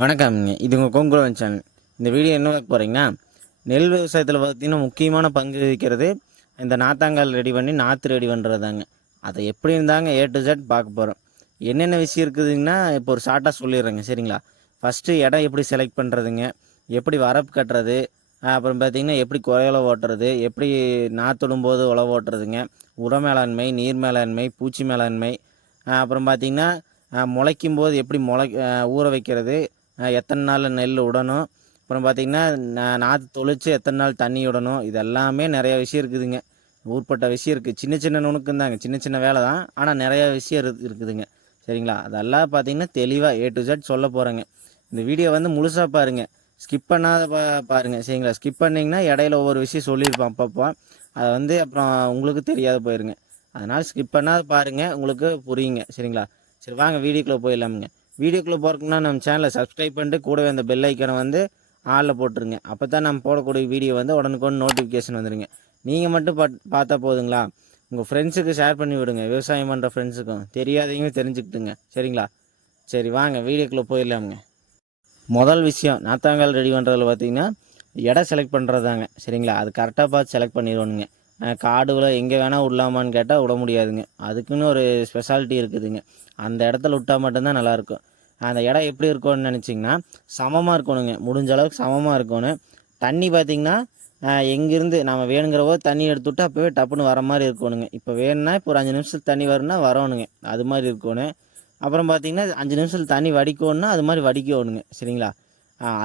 வணக்கம்ங்க. இது உங்கள் கோங்குரவன் சேனல். இந்த வீடியோ என்ன பார்க்க போகிறீங்கன்னா, நெல் விவசாயத்தில் பார்த்தீங்கன்னா முக்கியமான பங்கு வகிக்கிறது இந்த நாத்தாங்கால் ரெடி பண்ணி நாற்று ரெடி பண்ணுறதாங்க. அதை எப்படி இருந்தாங்க ஏ டு ஜெட் பார்க்க போகிறோம். என்னென்ன விஷயம் இருக்குதுங்கன்னா, இப்போ ஒரு ஷார்ட்டாக சொல்லிடுறேங்க, சரிங்களா? ஃபஸ்ட்டு இடம் எப்படி செலக்ட் பண்ணுறதுங்க, எப்படி வரப்பு கட்டுறது, அப்புறம் பார்த்தீங்கன்னா எப்படி குறையுளவு ஓட்டுறது, எப்படி நாற்றுடும்போது உழவு ஓட்டுறதுங்க, உர மேலாண்மை, நீர் மேலாண்மை, பூச்சி மேலாண்மை, அப்புறம் பார்த்தீங்கன்னா முளைக்கும்போது எப்படி ஊற வைக்கிறது, எத்தனை நாள் நெல் விடணும், அப்புறம் பார்த்திங்கன்னா நாற்று தொளிச்சு எத்தனை நாள் தண்ணி விடணும், இது எல்லாமே நிறைய விஷயம் இருக்குதுங்க. ஊர்பட்ட விஷயம் இருக்குது. சின்ன சின்ன நுணுக்கம் தாங்க, சின்ன சின்ன வேலை தான், ஆனால் நிறையா விஷயம் இருக்குதுங்க, சரிங்களா? அதெல்லாம் பார்த்திங்கன்னா தெளிவாக ஏ டு ஜெட் சொல்ல போகிறேங்க. இந்த வீடியோ வந்து முழுசாக பாருங்கள், ஸ்கிப் பண்ணாத பாருங்கள், சரிங்களா? ஸ்கிப் பண்ணிங்கன்னா இடையில ஒவ்வொரு விஷயம் சொல்லியிருப்பேன் அப்பப்போ, அதை வந்து அப்புறம் உங்களுக்கு தெரியாத போயிருங்க. அதனால் ஸ்கிப் பண்ணாத பாருங்கள், உங்களுக்கு புரியுங்க, சரிங்களா? சரி வாங்க வீடியோக்குள்ளே போயிடலாமுங்க. வீடியோக்குள்ளே போகிறதுக்குன்னா நம்ம சேனலை சப்ஸ்கிரைப் பண்ணிட்டு கூடவே அந்த பெல் ஐக்கனை வந்து ஆளில் போட்டுருங்க. அப்போ தான் நம்ம போடக்கூடிய வீடியோ வந்து உடனுக்குடன் நோட்டிஃபிகேஷன் வந்துடுங்க. நீங்கள் மட்டும் பார்த்தா போதுங்களா? உங்கள் ஃப்ரெண்ட்ஸுக்கு ஷேர் பண்ணி விடுங்க, விவசாயம் பண்ணுற ஃப்ரெண்ட்ஸுக்கும் தெரியாதவங்க தெரிஞ்சுக்கிட்டுங்க, சரிங்களா? சரி வாங்க வீடியோக்குள்ளே போயிடலாமுங்க. முதல் விஷயம் நாத்தாங்கால் ரெடி பண்ணுறதுல பார்த்தீங்கன்னா இடம் செலக்ட் பண்ணுறதாங்க, சரிங்களா? அது கரெக்டாக பார்த்து செலக்ட் பண்ணிடுவோனுங்க. காடுவில் எங்கே வேணால் விடலாமான்னு கேட்டால் விட முடியாதுங்க. அதுக்குன்னு ஒரு ஸ்பெஷாலிட்டி இருக்குதுங்க. அந்த இடத்துல விட்டால் மட்டும்தான் நல்லாயிருக்கும். அந்த இடம் எப்படி இருக்கணும்னு நினச்சிங்கன்னா, சமமாக இருக்கணுங்க. முடிஞ்ச அளவுக்கு சமமாக இருக்கணும். தண்ணி பார்த்திங்கன்னா எங்கேருந்து நம்ம வேணுங்கிறவோ தண்ணி எடுத்துவிட்டு அப்போவே டப்புன்னு வர மாதிரி இருக்கணுங்க. இப்போ வேணும்னா இப்போ ஒரு 5 நிமிஷத்துக்கு தண்ணி வரும்னா வரணுங்க, அது மாதிரி இருக்கணும். அப்புறம் பார்த்திங்கன்னா 5 நிமிஷத்தில் தண்ணி வடிக்கணுன்னா அது மாதிரி வடிக்கணுங்க, சரிங்களா?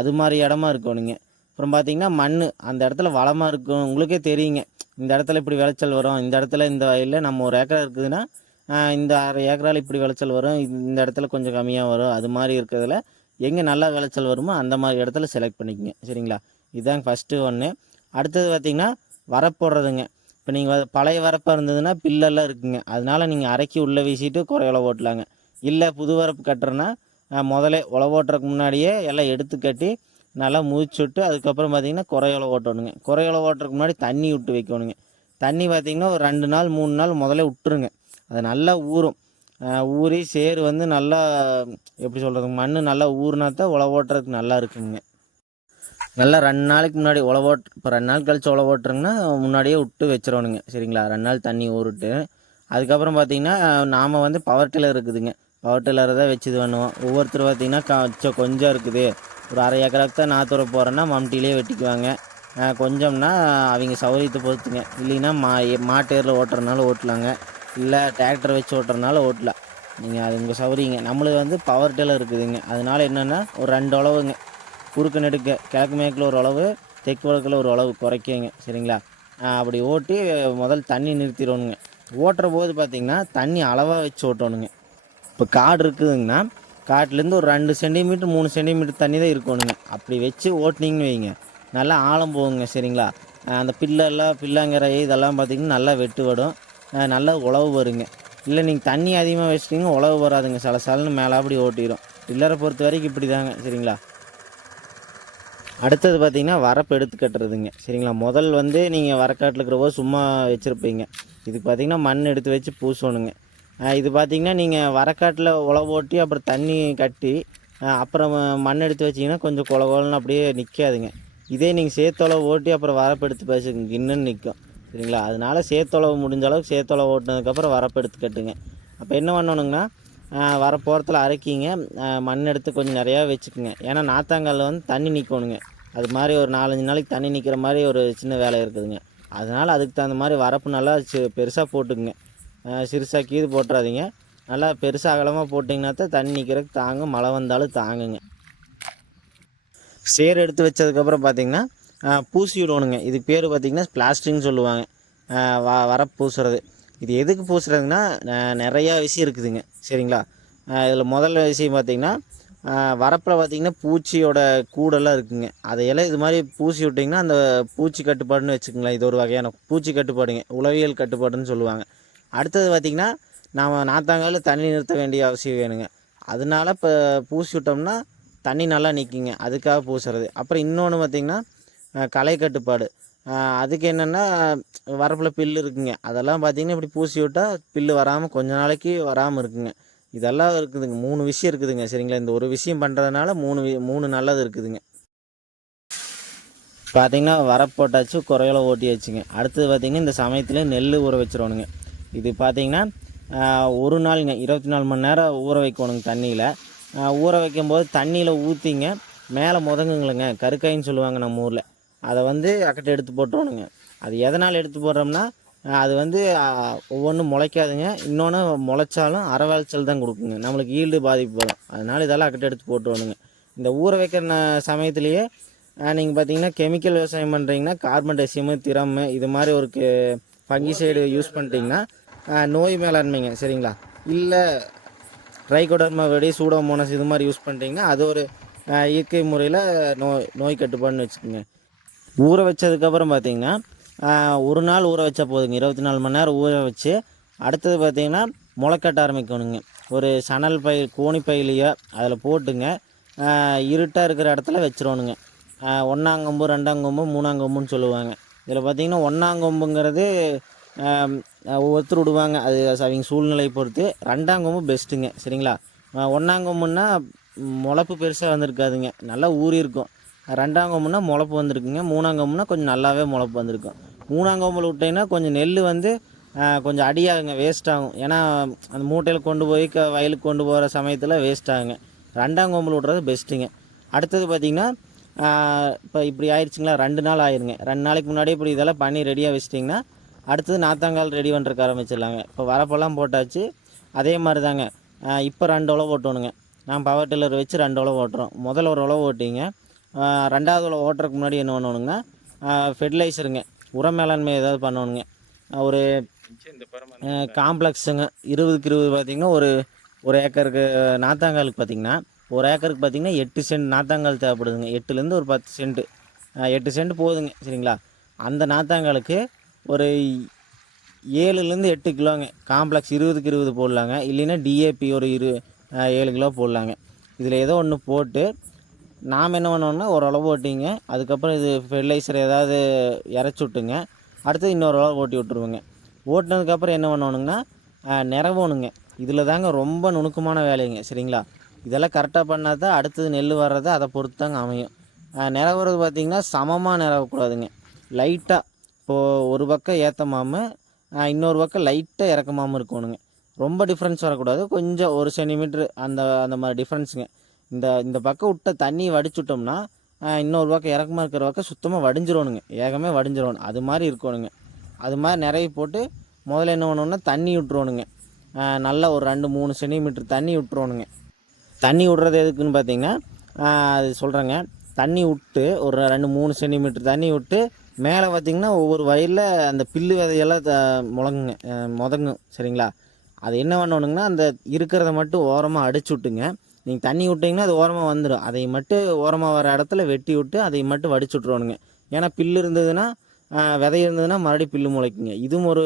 அது மாதிரி இடமா இருக்கணுங்க. அப்புறம் பார்த்திங்கன்னா மண் அந்த இடத்துல வளமாக இருக்கும். உங்களுக்கே தெரியுங்க, இந்த இடத்துல இப்படி விளைச்சல் வரும், இந்த இடத்துல இந்த வயலில் நம்ம 1 ஏக்கரா இருக்குதுன்னா இந்த 1/2 ஏக்கரால் இப்படி விளைச்சல் வரும், இந்த இடத்துல கொஞ்சம் கம்மியாக வரும், அது மாதிரி இருக்கிறதுல எங்கே நல்லா விளைச்சல் வருமோ அந்த மாதிரி இடத்துல செலக்ட் பண்ணிக்கங்க, சரிங்களா? இதுதாங்க ஃபஸ்ட்டு ஒன்று. அடுத்தது பார்த்திங்கன்னா வரப்போடுறதுங்க. இப்போ நீங்கள் பழைய வரப்பாக இருந்ததுன்னா பில்லெல்லாம் இருக்குங்க, அதனால் நீங்கள் அரைக்கி உள்ளே வீசிட்டு குறையுளவு ஓட்டலாங்க. இல்லை புது வரப்பு கட்டுறேன்னா முதலே உழவு ஓட்டுறதுக்கு முன்னாடியே எல்லாம் எடுத்து கட்டி நல்லா முதிச்சு விட்டு அதுக்கப்புறம் பார்த்திங்கன்னா குறையுளவு ஓட்டணுங்க. குறையுளவு ஓட்டுறதுக்கு முன்னாடி தண்ணி விட்டு வைக்கணுங்க. தண்ணி பார்த்திங்கன்னா ஒரு 2 நாள் 3 நாள் முதலே விட்டுருங்க. அது நல்லா ஊறும். ஊறி சேறு வந்து நல்லா எப்படி சொல்கிறது, மண் நல்லா ஊறினா தான் உழவு ஓட்டுறதுக்கு நல்லா இருக்குங்க. நல்லா 2 நாளைக்கு முன்னாடி இப்போ 2 நாள் கழித்து உழவு ஓட்டுறங்கன்னா முன்னாடியே விட்டு வச்சிடணுங்க, சரிங்களா? 2 நாள் தண்ணி ஊறிட்டு அதுக்கப்புறம் பார்த்திங்கன்னா நாம் வந்து பவர் டில்லர் இருக்குதுங்க. பவர் டில்லரை தான் வச்சு இது பண்ணுவோம். ஒவ்வொருத்தர் பார்த்திங்கன்னா கொஞ்சம் இருக்குது, ஒரு 1/2 ஏக்கராவுக்கு தான் நாற்றுற போகிறேன்னா மம்டிலே வெட்டிக்குவாங்க. கொஞ்சம்னா அவங்க சௌகரியத்தை பொறுத்துங்க. இல்லைன்னா மாட்டேரில் ஓட்டுறதுனால ஓட்டலாங்க, இல்லை டிராக்டர் வச்சு ஓட்டுறதுனால ஓட்டலாம். நீங்கள் அது உங்கள் சௌகரியங்க. நம்மளுக்கு வந்து பவர் டில்லர் இருக்குதுங்க. அதனால் என்னென்னா ஒரு 2 உழவுங்க, குறுக்கு நெடுக்க கிழக்கு மேற்கில் ஒரு உழவு, தெற்கு வடக்கில் ஒரு உழவு குறைக்குங்க, சரிங்களா? அப்படி ஓட்டி முதல் தண்ணி நிறுத்திடணுங்க. ஓட்டுற போது பார்த்திங்கன்னா தண்ணி அளவாக வச்சு ஓட்டணுங்க. இப்போ காடு இருக்குதுங்கன்னா காட்டிலேருந்து ஒரு 2 சென்டிமீட்டர் 3 சென்டிமீட்டர் தண்ணி தான் இருக்கணுங்க. அப்படி வச்சு ஓட்டினீங்கன்னு வைங்க, நல்லா ஆழம் போகுங்க, சரிங்களா? அந்த பில்லாங்கரை இதெல்லாம் பார்த்திங்கன்னா நல்லா வெட்டுப்படும், நல்லா உழவு வருங்க. இல்லை நீங்கள் தண்ணி அதிகமாக வச்சிட்டிங்க உழவு வராதுங்க, சலன்னு மேலாப்படி ஓட்டிடும். பில்லரை பொறுத்த வரைக்கும் இப்படி தாங்க, சரிங்களா? அடுத்தது பார்த்திங்கன்னா வரப்பு எடுத்து கட்டுறதுங்க, சரிங்களா? முதல் வந்து நீங்கள் வரக்காட்டில் இருக்கிற போது சும்மா வச்சுருப்பீங்க. இதுக்கு பார்த்திங்கன்னா மண் எடுத்து வச்சு பூசணுங்க. இது பார்த்திங்கன்னா நீங்கள் வரக்காட்டில் உழவு ஓட்டி அப்புறம் தண்ணி கட்டி அப்புறம் மண் எடுத்து வச்சிங்கன்னா கொஞ்சம் கொலன்னு அப்படியே நிற்காதுங்க. இதே நீங்கள் சேத்தொழவு ஓட்டி அப்புறம் வரப்பு எடுத்து பேசுங்க இன்னும் நிற்கும், சரிங்களா? அதனால் சேத்தொழவு முடிஞ்ச அளவுக்கு சேத்தொழவு ஓட்டினதுக்கப்புறம் வரப்பு எடுத்து கட்டுங்க. அப்போ என்ன பண்ணணுங்கன்னா வரப்போரத்தில் அரைக்கிங்க, மண் எடுத்து கொஞ்சம் நிறையா வச்சுக்குங்க. ஏன்னா நாத்தாங்காலில் வந்து தண்ணி நிற்கணுங்க. அது மாதிரி ஒரு 4-5 நாளைக்கு தண்ணி நிற்கிற மாதிரி ஒரு சின்ன வேலை இருக்குதுங்க. அதனால் அதுக்கு தகுந்த மாதிரி வரப்பு நல்லா பெருசாக போட்டுக்குங்க. சிறுசாக கீது போட்டுறாதீங்க. நல்லா பெருசாக அகலமாக போட்டிங்கன்னா தான் தண்ணி நிற்கிறதுக்கு தாங்கும், மழை வந்தாலும் தாங்குங்க. சேறு எடுத்து வச்சதுக்கப்புறம் பார்த்திங்கன்னா பூசி விடணுங்க. இதுக்கு பேர் பார்த்திங்கன்னா பிளாஸ்டிக்னு சொல்லுவாங்க. வரப்பு பூசுறது. இது எதுக்கு பூசுறதுன்னா நிறையா விஷயம் இருக்குதுங்க, சரிங்களா? இதில் முதல்ல விஷயம் பார்த்திங்கன்னா வரப்பில் பார்த்திங்கன்னா பூச்சியோட கூடெல்லாம் இருக்குதுங்க. அதையெல்லாம் இது மாதிரி பூசி விட்டிங்கன்னா அந்த பூச்சி கட்டுப்பாடுன்னு வச்சுக்கோங்களேன். இது ஒரு வகையான பூச்சி கட்டுப்பாடுங்க, உளவியல் கட்டுப்பாடுன்னு சொல்லுவாங்க. அடுத்தது பார்த்திங்கன்னா நாம் நாத்தாங்காலில் தண்ணி நிறுத்த வேண்டிய அவசியம் வேணுங்க. அதனால இப்போ பூசி விட்டோம்னா தண்ணி நல்லா நிற்குங்க, அதுக்காக பூசுறது. அப்புறம் இன்னொன்று பார்த்திங்கன்னா களை கட்டுப்பாடு. அதுக்கு என்னென்னா வரப்பில் புல்லு இருக்குங்க, அதெல்லாம் பார்த்திங்கன்னா இப்படி பூசி விட்டால் புல்லு வராமல் கொஞ்ச நாளைக்கு வராமல் இருக்குங்க. இதெல்லாம் இருக்குதுங்க. 3 விஷயம் இருக்குதுங்க சரிங்களா. இந்த ஒரு விஷயம் பண்ணுறதுனால 3 நல்லது இருக்குதுங்க. பார்த்திங்கன்னா வரப்பு போட்டாச்சு, குறையோல ஓட்டியாச்சுங்க. அடுத்தது பார்த்திங்கன்னா இந்த சமயத்தில் நெல் ஊற வச்சிடணுங்க. இது பார்த்திங்கன்னா ஒரு நாளுங்க 24 மணி நேரம் ஊற வைக்கணுங்க தண்ணியில். ஊற வைக்கும்போது தண்ணியில் ஊற்றிங்க மேலே முதங்குங்களேங்க, கருக்காயின்னு சொல்லுவாங்க நம்ம ஊரில். அதை வந்து அக்கட்டை எடுத்து போட்டுருணுங்க. அது எதனால் எடுத்து போடுறோம்னா அது வந்து ஒவ்வொன்றும் முளைக்காதுங்க. இன்னொன்று முளைச்சாலும் அரை விளைச்சல் தான் கொடுக்குங்க, நம்மளுக்கு ஈல்டு பாதிப்பு வரும். அதனால் இதெல்லாம் அக்கட்டை எடுத்து போட்டுருணுங்க. இந்த ஊற வைக்கிற சமயத்துலேயே நீங்கள் பார்த்தீங்கன்னா கெமிக்கல் விவசாயம் பண்ணுறீங்கன்னா கார்பன் டெசியமு, திறமு இது மாதிரி ஒரு ஃபங்கிசைடு யூஸ் பண்ணிட்டீங்கன்னா நோய் மேலாண்மைங்க சரிங்களா. இல்லை ட்ரைகோடர்மா வெடி, சூடோமோனஸ் இது மாதிரி யூஸ் பண்ணிட்டீங்கன்னா அது ஒரு இயற்கை முறையில் நோய் கட்டுப்பாடுன்னு வச்சுக்கோங்க. ஊற வச்சதுக்கப்புறம் பார்த்திங்கன்னா ஒரு நாள் ஊற வச்சா போதுங்க. 24 மணி நேரம் ஊற வச்சு அடுத்தது பார்த்திங்கன்னா முளைக்கட்ட ஆரம்பிக்கணுங்க. ஒரு சணல் பை, கோணி பையிலையோ அதில் போட்டுங்க இருட்டாக இருக்கிற இடத்துல வச்சிடணுங்க. ஒன்றாங்கொம்பு, 2ஆங்கொம்பு, 3ஆங்கொம்புன்னு சொல்லுவாங்க. இதில் பார்த்திங்கன்னா 1ஆங்கொம்புங்கிறது ஒவ்வொருத்தர் விடுவாங்க, அது அவங்க சூழ்நிலையை பொறுத்து. 2ஆங்கொம்பு பெஸ்ட்டுங்க சரிங்களா. 1ஆங்கொம்புன்னா முளைப்பு பெருசாக வந்திருக்காதுங்க, நல்லா ஊறி இருக்கும். 2ஆங்கொம்புன்னா முளைப்பு வந்திருக்குங்க. 3ஆங்கொம்புன்னா கொஞ்சம் நல்லாவே முளைப்பு வந்திருக்கும். 3ஆங்கொம்பில் விட்டிங்கன்னா கொஞ்சம் நெல் வந்து கொஞ்சம் அடியாகுங்க, வேஸ்ட் ஆகும். ஏன்னா அந்த மூட்டையில் கொண்டு போய் வயலுக்கு கொண்டு போகிற சமயத்தில் வேஸ்ட் ஆகுங்க. 2ஆங்கொம்பில் விட்றது பெஸ்ட்டுங்க. அடுத்தது பார்த்திங்கன்னா இப்போ இப்படி ஆயிடுச்சுங்களா, 2 நாள் ஆயிருங்க. 2 நாளைக்கு முன்னாடியே இப்படி இதெல்லாம் பண்ணி ரெடியாக வச்சிட்டிங்கன்னா அடுத்தது நாத்தாங்கால் ரெடி பண்ணுறக்கு ஆரம்பிச்சிடலாங்க. இப்போ வரப்பெல்லாம் போட்டாச்சு. அதே மாதிரி தாங்க இப்போ 2 உழவு ஓட்டணுங்க. நான் பவர் டில்லர் வச்சு 2 உழவு ஓட்டுறோம். முதல்ல ஒரு உழவு ஓட்டிங்க. 2வது உழவு ஓட்டுறதுக்கு முன்னாடி என்ன பண்ணணுங்கன்னா ஃபெர்டிலைசருங்க, உர மேலாண்மை ஏதாவது பண்ணணுங்க. ஒரு காம்ப்ளெக்ஸுங்க 20க்கு 20 பார்த்திங்கன்னா ஒரு ஏக்கருக்கு நாத்தாங்காலுக்கு பார்த்திங்கன்னா ஒரு ஏக்கருக்கு பார்த்திங்கன்னா 8 சென்ட் நாத்தாங்கால் தேவைப்படுதுங்க. 8லேருந்து ஒரு 10 சென்ட்டு, 8 சென்ட் போகுதுங்க சரிங்களா. அந்த நாத்தாங்காலுக்கு ஒரு 7லேருந்து 8 கிலோங்க காம்ப்ளெக்ஸ் 20க்கு 20 போடலாங்க. இல்லைன்னா டிஏபி ஒரு 7 கிலோ போடலாங்க. இதில் ஏதோ ஒன்று போட்டு நாம் என்ன பண்ணோன்னா ஒரு உழவு ஓட்டிங்க. அதுக்கப்புறம் இது ஃபெர்டிலைசர் ஏதாவது இறச்சி விட்டுங்க. அடுத்து இன்னொரு உழவு ஓட்டி விட்ருவோங்க. ஓட்டினதுக்கப்புறம் என்ன பண்ணணுங்கன்னா நிறவணுங்க. இதில் தாங்க ரொம்ப நுணுக்கமான வேலைங்க சரிங்களா. இதெல்லாம் கரெக்டாக பண்ணால் தான் அடுத்தது நெல் வர்றது அதை பொறுத்து தாங்க அமையும். நிறவுறது பார்த்திங்கன்னா சமமாக நிறவக்கூடாதுங்க. லைட்டாக இப்போது ஒரு பக்கம் ஏற்றமாமல் இன்னொரு பக்கம் லைட்டாக இறக்கமாமல் இருக்கணுங்க. ரொம்ப டிஃப்ரென்ஸ் வரக்கூடாது, கொஞ்சம் 1 சென்டிமீட்ரு அந்த மாதிரி டிஃப்ரென்ஸுங்க. இந்த பக்கம் விட்ட தண்ணி வடிச்சுட்டோம்னா இன்னொரு பக்கம் இறக்கமாக இருக்கிற பக்கம் சுத்தமாக வடிஞ்சிடணுங்க, ஏகமே வடிஞ்சிடணும். அது மாதிரி இருக்கணுங்க. அது மாதிரி நிறைய போட்டு முதல்ல என்ன பண்ணணுன்னா தண்ணி விட்ருவணுங்க. நல்லா ஒரு 2-3 சென்டிமீட்ரு தண்ணி விட்ருவணுங்க. தண்ணி விட்றது எதுக்குன்னு பார்த்திங்கன்னா அது சொல்கிறேங்க. தண்ணி விட்டு ஒரு 2-3 சென்டிமீட்ரு தண்ணி விட்டு மேலே பார்த்திங்கன்னா ஒவ்வொரு வயலில் அந்த பில்லு விதையெல்லாம் முதங்கும் சரிங்களா. அது என்ன பண்ணணுங்கன்னா அந்த இருக்கிறத மட்டும் ஓரமாக அடிச்சு விட்டுங்க. நீங்கள் தண்ணி விட்டிங்கன்னா அது ஓரமாக வந்துடும். அதை மட்டும் ஓரமாக வர இடத்துல வெட்டி விட்டு அதை மட்டும் வடிச்சு விட்ருவணுங்க. ஏன்னா பில்லு இருந்ததுன்னா விதை இருந்ததுன்னா மறுபடியும் பில்லு முளைக்குங்க. இதுவும் ஒரு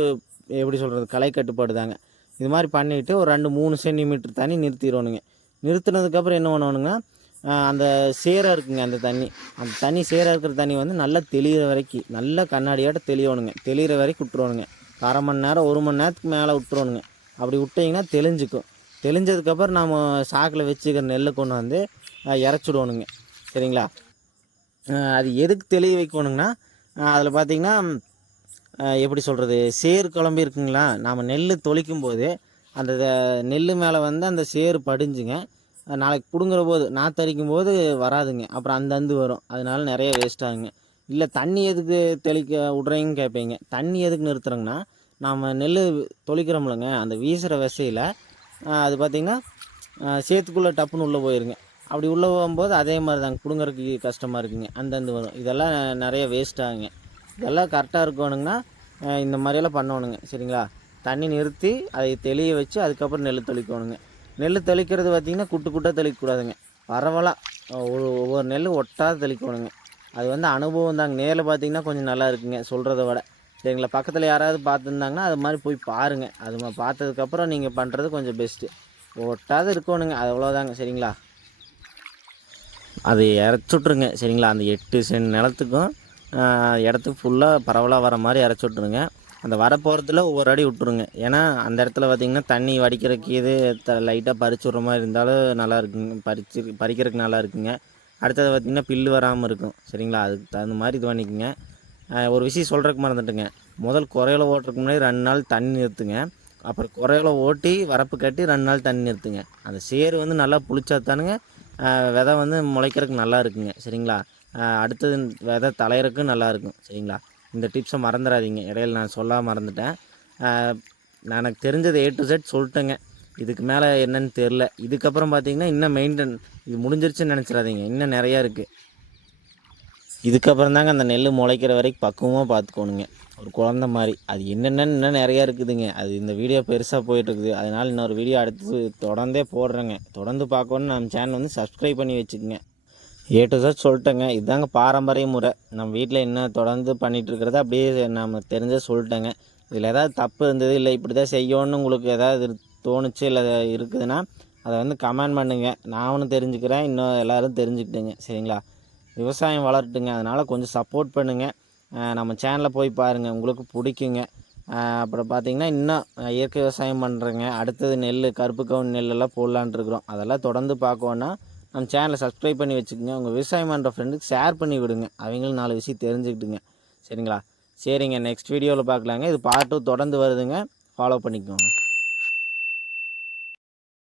எப்படி சொல்கிறது, களை கட்டுப்பாடு தாங்க. இது மாதிரி பண்ணிவிட்டு ஒரு 2-3 சென்டிமீட்ரு தண்ணி நிறுத்திடணுங்க. நிறுத்தினதுக்கப்புறம் என்ன பண்ணணுங்க, அந்த சேராக இருக்குங்க அந்த தண்ணி சேராக இருக்கிற தண்ணி வந்து நல்லா தெளிகிற வரைக்கும், நல்லா கண்ணாடியாட்ட தெளியணுங்க. தெளிகிற வரைக்கும் விட்ருவணுங்க. அரை மணி நேரம் 1 மணி நேரத்துக்கு மேலே விட்ருவணுங்க. அப்படி விட்டிங்கன்னா தெளிஞ்சிக்கும். தெளிஞ்சதுக்கப்புறம் நாம் சாக்கில் வச்சுக்கிற நெல்லை கொண்டு வந்து இறச்சிடுவணுங்க சரிங்களா. அது எதுக்கு தெளிய வைக்கணுங்கன்னா அதில் பார்த்திங்கன்னா எப்படி சொல்கிறது, சேறு குழம்பு இருக்குங்களா, நாம் நெல் தொளிக்கும் போது அந்த நெல் மேலே வந்து அந்த சேறு படிஞ்சுங்க. நாளைக்கு பிடுங்குற போது நாற்றடிக்கும் போது வராதுங்க, அப்புறம் அந்த வரும். அதனால நிறைய வேஸ்ட் ஆகுங்க. இல்லை தண்ணி எதுக்கு தெளிக்க விட்றீங்கன்னு கேட்பீங்க. தண்ணி எதுக்கு நிறுத்துறோங்கன்னா நாம் நெல் தொளிக்கிறோம்லங்க, அந்த வீசுகிற விசையில் அது பார்த்திங்கன்னா சேத்துக்குள்ளே டப்புன்னு உள்ளே போயிருங்க. அப்படி உள்ளே போகும்போது அதே மாதிரி தாங்க பிடுங்குறதுக்கு கஷ்டமாக இருக்குங்க, அந்த வரும். இதெல்லாம் நிறைய வேஸ்ட் ஆகுங்க. இதெல்லாம் கரெக்டாக இருக்கணுங்கன்னா இந்த மாதிரியெல்லாம் பண்ணணுங்க சரிங்களா. தண்ணி நிறுத்தி அதை தெளிய வச்சு அதுக்கப்புறம் நெல் தெளிக்கணுங்க. நெல் தெளிக்கிறது பார்த்திங்கன்னா குட்டாக தெளிக்கக்கூடாதுங்க, பரவலாக ஒவ்வொரு நெல் ஒட்டாத தெளிக்கணுங்க. அது வந்து அனுபவம் தாங்க. நேரில் பார்த்திங்கன்னா கொஞ்சம் நல்லா இருக்குங்க சொல்கிறத விட சரிங்களா. பக்கத்தில் யாராவது பார்த்துருந்தாங்கன்னா அது மாதிரி போய் பாருங்கள். அது பார்த்ததுக்கப்புறம் நீங்கள் பண்ணுறது கொஞ்சம் பெஸ்ட்டு. ஒட்டாத இருக்கணுங்க, அது அவ்வளோதாங்க சரிங்களா. அதை இறச்சுட்ருங்க சரிங்களா. அந்த 8 சென்ட் நிலத்துக்கும் இடத்துக்கு ஃபுல்லாக பரவலாக வர மாதிரி இறச்சி விட்ருங்க. அந்த வரப்போகிறதுல ஒவ்வொரு அடி விட்ருங்க. ஏன்னா அந்த இடத்துல பார்த்திங்கன்னா தண்ணி வடிக்கிறதுக்கு இது லைட்டாக பறிச்சு விட்ற மாதிரி இருந்தாலும் நல்லா இருக்குங்க, பறிக்கிறதுக்கு நல்லா இருக்குங்க. அடுத்தது பார்த்திங்கன்னா பில்லு வராமல் இருக்கும். சரிங்களா, அதுக்கு தகுந்த மாதிரி இது பண்ணிக்கோங்க. ஒரு விஷயம் சொல்கிறதுக்கு மறந்துட்டுங்க, முதல் குறையில ஓட்டுறதுக்கு முன்னாடி 2 நாள் தண்ணி நிறுத்துங்க. அப்புறம் குறையில ஓட்டி வரப்பு கட்டி 2 நாள் தண்ணி நிறுத்துங்க. அந்த சேறு வந்து நல்லா புளிச்சா தானுங்க விதை வந்து முளைக்கிறதுக்கு நல்லா இருக்குங்க. சரிங்களா, அடுத்தது விதை தளையிறதுக்கும் நல்லா இருக்கும். சரிங்களா, இந்த டிப்ஸை மறந்துடாதீங்க. இடையில நான் சொல்ல மறந்துட்டேன். நான் எனக்கு தெரிஞ்சது A to Z சொல்லிட்டேங்க. இதுக்கு மேலே என்னன்னு தெரில. இதுக்கப்புறம் பார்த்திங்கன்னா இன்னும் மெயின்டைன் இது முடிஞ்சிருச்சுன்னு நினச்சிடாதீங்க, இன்னும் நிறையா இருக்குது. இதுக்கப்புறம் தாங்க அந்த நெல் முளைக்கிற வரைக்கும் பக்குவமாக பார்த்துக்கோணுங்க, ஒரு குழந்த மாதிரி. அது என்னென்னு இன்னும் நிறையா இருக்குதுங்க. அது இந்த வீடியோ பெருசாக போயிட்டுருக்குது. அதனால் இன்னொரு வீடியோ அடுத்து தொடர்ந்தே போடுறேங்க. தொடர்ந்து பார்க்கணுன்னு நம்ம சேனல் வந்து சப்ஸ்கிரைப் பண்ணி வச்சுக்கோங்க. A to Z சொல்லிட்டேங்க. இதுதாங்க பாரம்பரிய முறை. நம்ம வீட்டில் என்ன தொடர்ந்து பண்ணிகிட்ருக்கிறத அப்படியே நம்ம தெரிஞ்சே சொல்லிட்டேங்க. இதில் ஏதாவது தப்பு இருந்தது, இல்லை இப்படி தான் செய்யணும்னு உங்களுக்கு ஏதாவது தோணுச்சு இல்லை இருக்குதுன்னா அதை வந்து கமெண்ட் பண்ணுங்கள். நானும் தெரிஞ்சுக்கிறேன், இன்னும் எல்லோரும் தெரிஞ்சுக்கிட்டுங்க. சரிங்களா, விவசாயம் வளரட்டுங்க. அதனால் கொஞ்சம் சப்போர்ட் பண்ணுங்கள். நம்ம சேனலில் போய் பாருங்கள், உங்களுக்கு பிடிக்குங்க. அப்புறம் பார்த்திங்கன்னா இன்னும் இயற்கை விவசாயம் பண்ணுறேங்க. அடுத்தது நெல், கருப்பு கவுனி நெல்லெல்லாம் போடலான்ட்டு இருக்கிறோம். அதெல்லாம் தொடர்ந்து பார்க்கணுன்னா நம்ம சேனலை சப்ஸ்கிரைப் பண்ணி வச்சுக்கோங்க. உங்கள் விவசாயம் பண்ணுற ஃப்ரெண்டுக்கு ஷேர் பண்ணி விடுங்க, அவங்களும் 4 விஷயம் தெரிஞ்சுக்கிட்டுங்க. சரிங்களா, சரிங்க, நெக்ஸ்ட் வீடியோவில் பார்க்கலாங்க. இது பார்ட் 2 தொடர்ந்து வருதுங்க, ஃபாலோ பண்ணிக்கோங்க.